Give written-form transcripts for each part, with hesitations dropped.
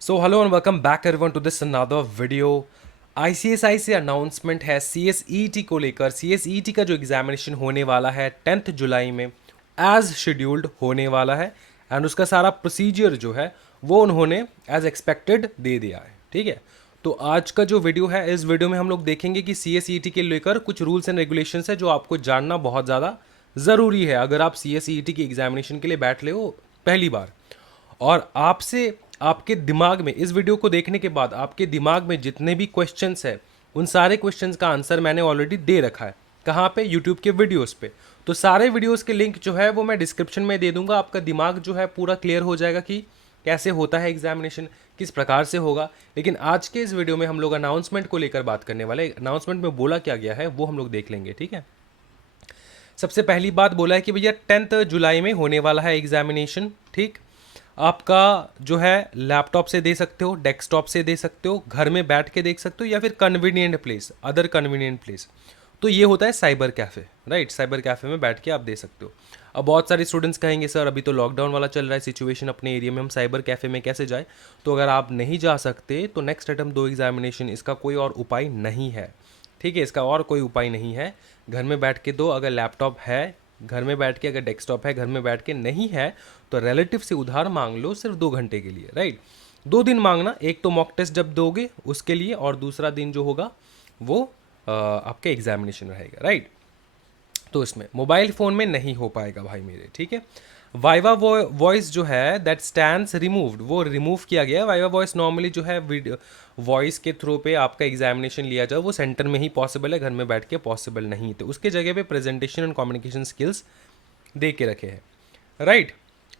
So hello and welcome back everyone to this another video. ICSI से announcement है CSEET को लेकर। सीएसईटी का जो एग्जामिनेशन होने वाला है 10th जुलाई में एज शेड्यूल्ड होने वाला है एंड उसका सारा प्रोसीजर जो है वो उन्होंने एज एक्सपेक्टेड दे दिया है। ठीक है, तो आज का जो वीडियो है, इस वीडियो में हम लोग देखेंगे कि सीएसईटी के लेकर कुछ रूल्स एंड रेगुलेशंस है जो आपको जानना बहुत ज़्यादा ज़रूरी है अगर आप सीएसईटी की एग्जामिनेशन के लिए बैठ ले हो पहली बार। और आपसे आपके दिमाग में इस वीडियो को देखने के बाद आपके दिमाग में जितने भी क्वेश्चंस है उन सारे क्वेश्चंस का आंसर मैंने ऑलरेडी दे रखा है। कहाँ पे? यूट्यूब के वीडियोस पे। तो सारे वीडियोस के लिंक जो है वो मैं डिस्क्रिप्शन में दे दूंगा। आपका दिमाग जो है पूरा क्लियर हो जाएगा कि कैसे होता है एग्जामिनेशन, किस प्रकार से होगा। लेकिन आज के इस वीडियो में हम लोग अनाउंसमेंट को लेकर बात करने वाले। अनाउंसमेंट में बोला क्या गया है वो हम लोग देख लेंगे। ठीक है, सबसे पहली बात बोला है कि भैया 10th जुलाई में होने वाला है एग्जामिनेशन। ठीक, आपका जो है लैपटॉप से दे सकते हो, डेस्कटॉप से दे सकते हो, घर में बैठ के देख सकते हो, या फिर convenient place, other convenient place. तो ये होता है cyber cafe, right. Cyber cafe में बैठ के आप दे सकते हो। अब बहुत सारे स्टूडेंट्स कहेंगे सर अभी तो लॉकडाउन वाला चल रहा है सिचुएशन अपने एरिया में, हम साइबर कैफ़े में कैसे जाए? तो अगर आप नहीं जा सकते तो नेक्स्ट अटेम्प्ट दो एग्जामिनेशन, इसका कोई और उपाय नहीं है। ठीक है, इसका और कोई उपाय नहीं है। घर में बैठ के दो, अगर लैपटॉप है घर में बैठ के, अगर डेस्कटॉप है घर में बैठ के नहीं है तो रिलेटिव से उधार मांग लो सिर्फ 2 घंटे के लिए, राइट। 2 दिन मांगना, एक तो मॉक टेस्ट जब दोगे उसके लिए, और दूसरा दिन जो होगा वो आपके एग्जामिनेशन रहेगा, राइट। तो इसमें मोबाइल फ़ोन में नहीं हो पाएगा भाई मेरे। ठीक है, वाइवा वॉइस जो है दैट स्टैंड्स रिमूव्ड, वो रिमूव किया गया है। वाइवा वॉइस नॉर्मली जो है वीडियो वॉइस के थ्रू पे आपका एग्जामिनेशन लिया जाए वो सेंटर में ही पॉसिबल है, घर में बैठ के पॉसिबल नहीं। तो उसके जगह पे प्रेजेंटेशन एंड कम्युनिकेशन स्किल्स दे के रखे हैं, राइट।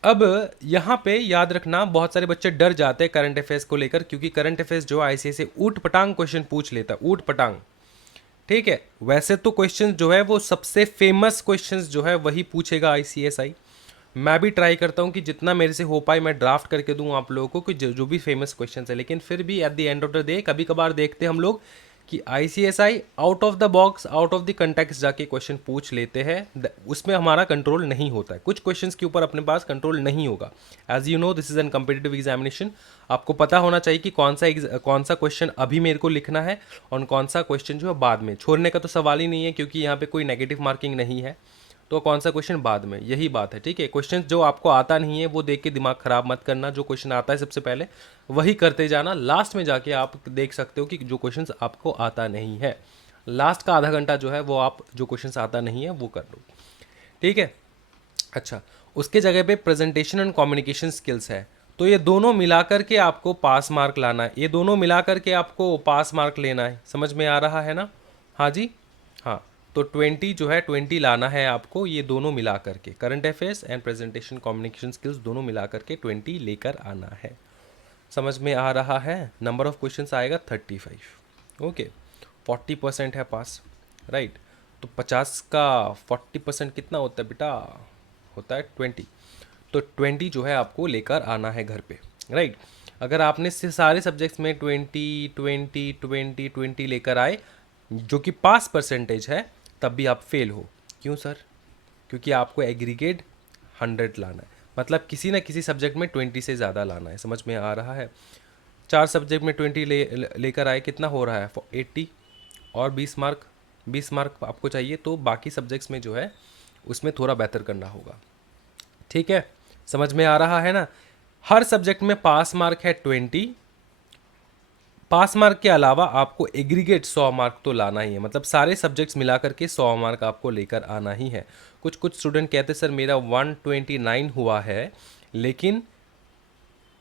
अब यहाँ पे याद रखना, बहुत सारे बच्चे डर जाते हैं करंट अफेयर्स को लेकर, क्योंकि करंट अफेयर्स जो आईसीएस से ऊट पटांग क्वेश्चन पूछ लेता है, ऊट पटांग। ठीक है, वैसे तो क्वेश्चंस जो है वो सबसे फेमस क्वेश्चंस जो है वही पूछेगा आईसीएसआई। मैं भी ट्राई करता हूँ कि जितना मेरे से हो पाए मैं ड्राफ्ट करके दूँ आप लोगों को कि जो भी फेमस क्वेश्चंस है। लेकिन फिर भी at the end of the day कभी कभार देखते हैं हम लोग कि ICSI out of the box, out of the context जाके क्वेश्चन पूछ लेते हैं। उसमें हमारा कंट्रोल नहीं होता है, कुछ क्वेश्चंस के ऊपर अपने पास कंट्रोल नहीं होगा। As you know this is an competitive examination. आपको पता होना चाहिए कि कौन सा क्वेश्चन अभी मेरे को लिखना है और कौन सा क्वेश्चन जो है बाद में। छोड़ने का तो सवाल ही नहीं है, क्योंकि यहाँ पे कोई नेगेटिव मार्किंग नहीं है। तो कौन सा क्वेश्चन बाद में, यही बात है। ठीक है, क्वेश्चन जो आपको आता नहीं है वो देख के दिमाग खराब मत करना। जो क्वेश्चन आता है सबसे पहले वही करते जाना। लास्ट में जाके आप देख सकते हो कि जो क्वेश्चन आपको आता नहीं है, लास्ट का आधा घंटा जो है वो आप जो क्वेश्चन आता नहीं है वो कर लो। ठीक है, अच्छा, उसके जगह पे प्रेजेंटेशन एंड कम्युनिकेशन स्किल्स है। तो ये दोनों मिलाकर के आपको पास मार्क लाना है, ये दोनों मिलाकर के आपको पास मार्क लेना है। समझ में आ रहा है ना? हाँ जी, हाँ। तो 20 जो है 20 लाना है आपको, ये दोनों मिला करके current affairs and presentation communication skills दोनों मिला करके 20 लेकर आना है। समझ में आ रहा है? नंबर ऑफ क्वेश्चंस आएगा 35। ओके, 40% है पास, राइट। तो 50 का 40% कितना होता है बेटा? होता है 20। तो 20 जो है आपको लेकर आना है घर पे, राइट। अगर आपने से सारे सब्जेक्ट्स में 20 लेकर आए जो कि पास परसेंटेज है, तब भी आप फेल हो। क्यों सर? क्योंकि आपको एग्रीगेट 100 लाना है, मतलब किसी ना किसी सब्जेक्ट में 20 से ज़्यादा लाना है। समझ में आ रहा है? 4 सब्जेक्ट में 20 लेकर आए, कितना हो रहा है? 80। और 20 मार्क, 20 मार्क आपको चाहिए, तो बाकी सब्जेक्ट्स में जो है उसमें थोड़ा बेहतर करना होगा। ठीक है, समझ में आ रहा है ना? हर सब्जेक्ट में पास मार्क है 20। पास मार्क के अलावा आपको एग्रीगेट 100 मार्क तो लाना ही है, मतलब सारे सब्जेक्ट्स मिला करके 100 मार्क आपको लेकर आना ही है। कुछ कुछ स्टूडेंट कहते सर मेरा 129 हुआ है लेकिन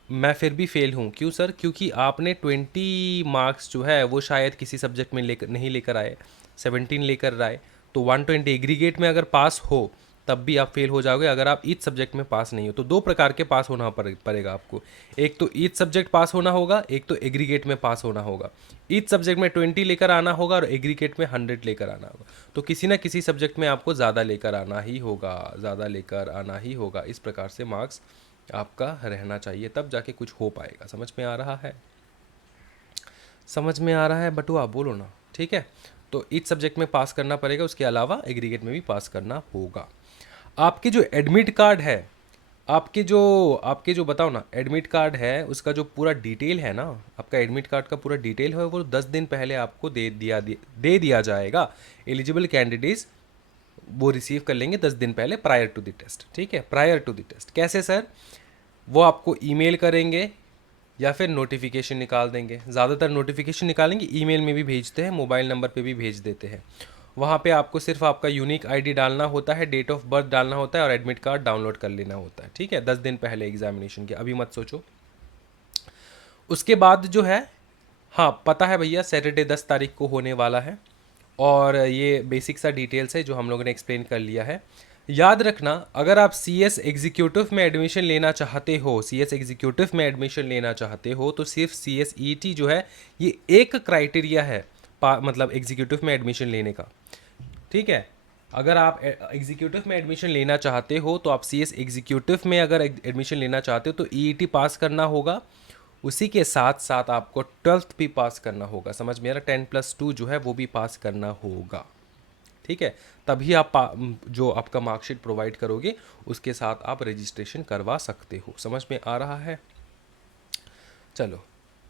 मैं फिर भी फेल हूँ। क्यों सर? क्योंकि आपने 20 मार्क्स जो है वो शायद किसी सब्जेक्ट में लेकर नहीं लेकर आए, 17 लेकर आए। तो 120 एग्रीगेट में अगर पास हो तब भी आप फेल हो जाओगे अगर आप ईच सब्जेक्ट में पास नहीं हो। तो दो प्रकार के पास होना पड़ेगा आपको। एक तो ईच सब्जेक्ट पास होना होगा, एक तो एग्रीगेट में पास होना होगा। ईच सब्जेक्ट में 20 लेकर आना होगा और एग्रीगेट में 100 लेकर आना होगा। तो किसी ना किसी सब्जेक्ट में आपको ज़्यादा लेकर आना ही होगा, ज़्यादा लेकर आना ही होगा। इस प्रकार से मार्क्स आपका रहना चाहिए, तब जाके कुछ हो पाएगा। समझ में आ रहा है? समझ में आ रहा है बटुआ? बोलो ना। ठीक है, तो ईच सब्जेक्ट में पास करना पड़ेगा, उसके अलावा एग्रीगेट में भी पास करना होगा। आपकी जो एडमिट कार्ड है आपके जो बताओ ना एडमिट कार्ड है उसका जो पूरा डिटेल है ना, आपका एडमिट कार्ड का पूरा डिटेल है वो 10 दिन पहले आपको दे दिया जाएगा। एलिजिबल कैंडिडेट्स वो रिसीव कर लेंगे 10 दिन पहले प्रायर टू द टेस्ट। ठीक है, प्रायर टू द टेस्ट कैसे सर? वो आपको ईमेल करेंगे या फिर नोटिफिकेशन निकाल देंगे। ज़्यादातर नोटिफिकेशन निकालेंगे, ईमेल में भी भेजते हैं, मोबाइल नंबर पे भी भेज देते हैं। वहाँ पे आपको सिर्फ आपका यूनिक आईडी डालना होता है, डेट ऑफ बर्थ डालना होता है और एडमिट कार्ड डाउनलोड कर लेना होता है। ठीक है, 10 दिन पहले एग्जामिनेशन के, अभी मत सोचो। उसके बाद जो है, हाँ पता है भैया, सैटरडे 10 तारीख को होने वाला है। और ये बेसिक सा डिटेल्स है जो हम लोगों ने एक्सप्लेन कर लिया है। याद रखना, अगर आप सी एस एग्जीक्यूटिव में एडमिशन लेना चाहते हो, सी एस एग्जीक्यूटिव में एडमिशन लेना चाहते हो तो सिर्फ सी एस ई टी जो है ये एक क्राइटेरिया है मतलब एग्जीक्यूटिव में एडमिशन लेने का। ठीक है, अगर आप एग्जीक्यूटिव में एडमिशन लेना चाहते हो तो आप सी एस एग्जीक्यूटिव में अगर एडमिशन लेना चाहते हो तो ई टी पास करना होगा। उसी के साथ साथ आपको 12th भी पास करना होगा। समझ में आ रहा? 10+2 जो है वो भी पास करना होगा। ठीक है, तभी आप जो आपका मार्कशीट प्रोवाइड करोगे उसके साथ आप रजिस्ट्रेशन करवा सकते हो। समझ में आ रहा है? चलो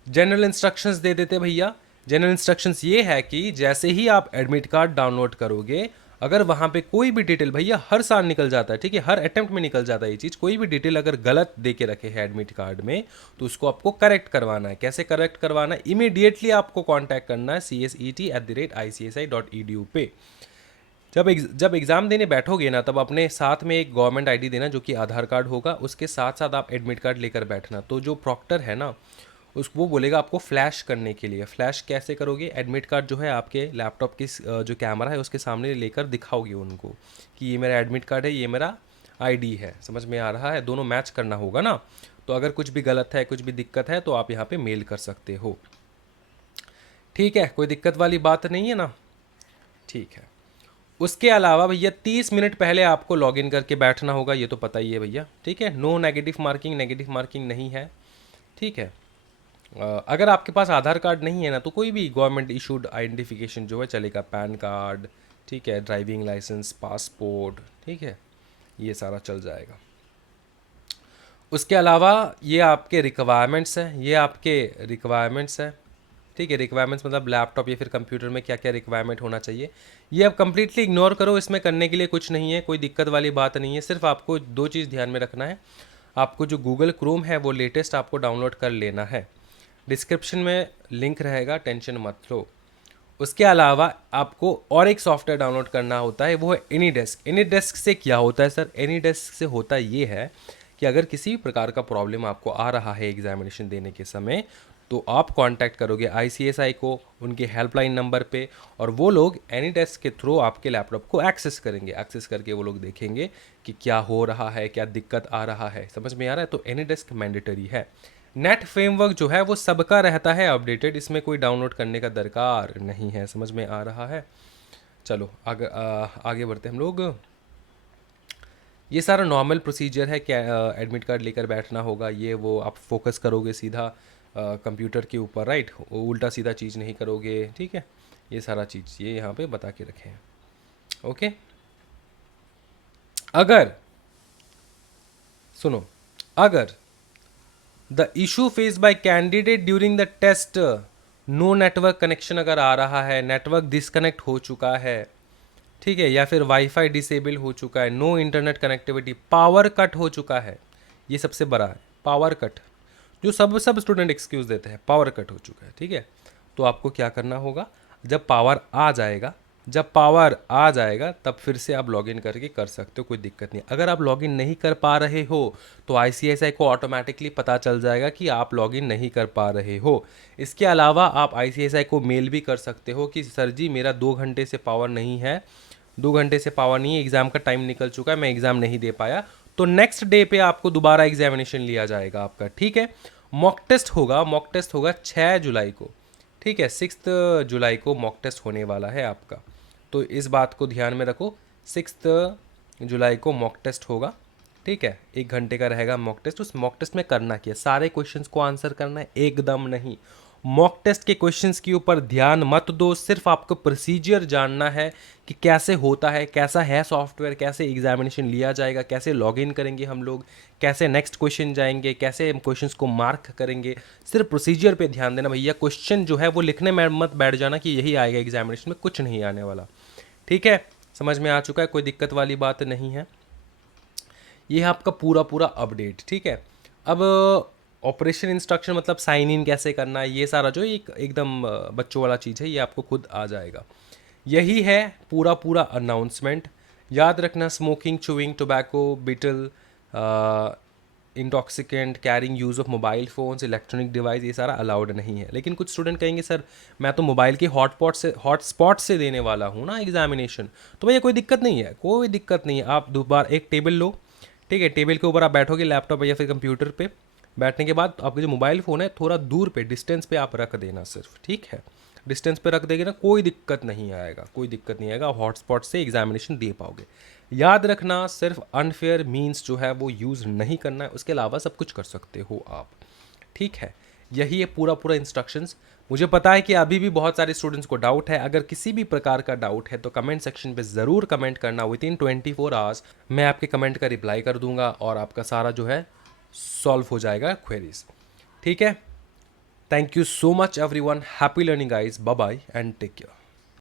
जनरल इंस्ट्रक्शंस दे देते भैया। जनरल इंस्ट्रक्शंस ये है कि जैसे ही आप एडमिट कार्ड डाउनलोड करोगे, अगर वहाँ पे कोई भी डिटेल, भैया हर साल निकल जाता है, ठीक है, हर अटेम्प्ट में निकल जाता है ये चीज़, कोई भी डिटेल अगर गलत दे के रखे हैं एडमिट कार्ड में तो उसको आपको करेक्ट करवाना है। कैसे करेक्ट करवाना है? इमीडिएटली आपको कॉन्टैक्ट करना है CSET@ICSI.edu पे। जब एग्ज़ाम देने बैठोगे ना, तब अपने साथ में एक गवर्नमेंट आईडी देना जो कि आधार कार्ड होगा, उसके साथ साथ आप एडमिट कार्ड लेकर बैठना। तो जो प्रॉक्टर है ना वो बोलेगा आपको फ्लैश करने के लिए। फ्लैश कैसे करोगे? एडमिट कार्ड जो है आपके लैपटॉप की जो कैमरा है उसके सामने लेकर दिखाओगे उनको कि ये मेरा एडमिट कार्ड है, ये मेरा आईडी है। समझ में आ रहा है? दोनों मैच करना होगा ना। तो अगर कुछ भी गलत है, कुछ भी दिक्कत है तो आप यहाँ पे मेल कर सकते हो। ठीक है, कोई दिक्कत वाली बात नहीं है ना? ठीक है। उसके अलावा भैया 30 मिनट पहले आपको लॉगिन करके बैठना होगा, ये तो पता ही है भैया। ठीक है, नो नेगेटिव मार्किंग नहीं है। ठीक है, अगर आपके पास आधार कार्ड नहीं है ना तो कोई भी गवर्नमेंट इशूड आइडेंटिफिकेशन जो है चलेगा। पैन कार्ड, ठीक है, ड्राइविंग लाइसेंस, पासपोर्ट, ठीक है, ये सारा चल जाएगा। उसके अलावा ये आपके रिक्वायरमेंट्स हैं, ठीक है। रिक्वायरमेंट्स मतलब लैपटॉप या फिर कंप्यूटर में क्या क्या रिक्वायरमेंट होना चाहिए, ये आप कंप्लीटली इग्नोर करो। इसमें करने के लिए कुछ नहीं है, कोई दिक्कत वाली बात नहीं है। सिर्फ आपको दो चीज़ ध्यान में रखना है, आपको जो गूगल क्रोम है वो लेटेस्ट आपको डाउनलोड कर लेना है। डिस्क्रिप्शन में लिंक रहेगा, टेंशन मत लो। उसके अलावा आपको और एक सॉफ्टवेयर डाउनलोड करना होता है, वो है एनीडेस्क। एनीडेस्क से क्या होता है सर? एनीडेस्क से होता ये है कि अगर किसी भी प्रकार का प्रॉब्लम आपको आ रहा है एग्जामिनेशन देने के समय, तो आप कांटेक्ट करोगे आईसीएसआई को उनके हेल्पलाइन नंबर पे, और वो लोग एनीडेस्क के थ्रू आपके लैपटॉप को एक्सेस करेंगे। एक्सेस करके वो लोग देखेंगे कि क्या हो रहा है, क्या दिक्कत आ रहा है। समझ में आ रहा है? तो एनीडेस्क मैंडेटरी है। नेट फ्रेमवर्क जो है वो सबका रहता है अपडेटेड, इसमें कोई डाउनलोड करने का दरकार नहीं है। समझ में आ रहा है? चलो आगे बढ़ते हम लोग। ये सारा नॉर्मल प्रोसीजर है, क्या एडमिट कार्ड लेकर बैठना होगा, ये वो आप फोकस करोगे सीधा कंप्यूटर के ऊपर, राइट, उल्टा सीधा चीज़ नहीं करोगे। ठीक है, ये सारा चीज़ ये यहाँ पे बता के रखे हैं। ओके, अगर सुनो, अगर the issue face by candidate during the test, no network connection अगर आ रहा है, नेटवर्क डिसकनेक्ट हो चुका है, ठीक है, या फिर वाईफाई डिसेबल हो चुका है, no internet connectivity, power cut हो चुका है, ये सबसे बड़ा है पावर कट, जो सब स्टूडेंट एक्सक्यूज़ देते हैं, पावर कट हो चुका है। ठीक है, तो आपको क्या करना होगा, जब पावर आ जाएगा तब फिर से आप लॉगिन करके कर सकते हो, कोई दिक्कत नहीं। अगर आप लॉगिन नहीं कर पा रहे हो तो आईसीएसआई को ऑटोमेटिकली पता चल जाएगा कि आप लॉगिन नहीं कर पा रहे हो। इसके अलावा आप आईसीएसआई को मेल भी कर सकते हो कि सर जी मेरा 2 घंटे से पावर नहीं है, 2 घंटे से पावर नहीं है, एग्ज़ाम का टाइम निकल चुका है, मैं एग्ज़ाम नहीं दे पाया। तो नेक्स्ट डे पे आपको दोबारा एग्जामिनेशन लिया जाएगा आपका। ठीक है, मॉक टेस्ट होगा 6 जुलाई को। ठीक है, 6 जुलाई को मॉक टेस्ट होने वाला है आपका, तो इस बात को ध्यान में रखो। 6 जुलाई को मॉक टेस्ट होगा। ठीक है, 1 घंटे का रहेगा मॉक टेस्ट। उस मॉक टेस्ट में करना क्या है, सारे क्वेश्चंस को आंसर करना है, एकदम नहीं। मॉक टेस्ट के क्वेश्चंस के ऊपर ध्यान मत दो, सिर्फ आपको प्रोसीजर जानना है कि कैसे होता है, कैसा है सॉफ्टवेयर, कैसे एग्जामिनेशन लिया जाएगा, कैसे लॉगिन करेंगे हम लोग, कैसे नेक्स्ट क्वेश्चन जाएंगे, कैसे हम क्वेश्चंस को मार्क करेंगे। सिर्फ प्रोसीजर पे ध्यान देना भैया, क्वेश्चन जो है वो लिखने में मत बैठ जाना कि यही आएगा एग्जामिनेशन में, कुछ नहीं आने वाला। ठीक है, समझ में आ चुका है, कोई दिक्कत वाली बात नहीं है। ये है आपका पूरा पूरा अपडेट। ठीक है, अब ऑपरेशन इंस्ट्रक्शन मतलब साइन इन कैसे करना है, ये सारा जो एकदम बच्चों वाला चीज़ है, ये आपको खुद आ जाएगा। यही है पूरा पूरा अनाउंसमेंट। याद रखना, smoking, chewing, tobacco, betel, intoxicant, carrying, use of mobile phones, electronic device, ये सारा अलाउड नहीं है। लेकिन कुछ स्टूडेंट कहेंगे सर मैं तो मोबाइल के हॉटस्पॉट से देने वाला हूँ ना एग्जामिनेशन, तो भैया कोई दिक्कत नहीं है, कोई दिक्कत नहीं है। आप दोबारा एक टेबल लो, ठीक है, टेबल के ऊपर आप बैठोगे लैपटॉप या फिर कंप्यूटर पे, बैठने के बाद आपका जो मोबाइल फ़ोन है थोड़ा दूर पे डिस्टेंस पे आप रख देना सिर्फ। ठीक है, डिस्टेंस पे रख देंगे ना, कोई दिक्कत नहीं आएगा, कोई दिक्कत नहीं आएगा, हॉटस्पॉट से एग्जामिनेशन दे पाओगे। याद रखना, सिर्फ अनफेयर मीन्स जो है वो यूज़ नहीं करना है, उसके अलावा सब कुछ कर सकते हो आप। ठीक है, यही है पूरा पूरा इंस्ट्रक्शंस। मुझे पता है कि अभी भी बहुत सारे स्टूडेंट्स को डाउट है, अगर किसी भी प्रकार का डाउट है तो कमेंट सेक्शन पे ज़रूर कमेंट करना। विद इन 24 आवर्स मैं आपके कमेंट का रिप्लाई कर दूंगा और आपका सारा जो है सॉल्व हो जाएगा क्वेरीज। ठीक है, thank you so much everyone, happy learning guys, bye bye and take care.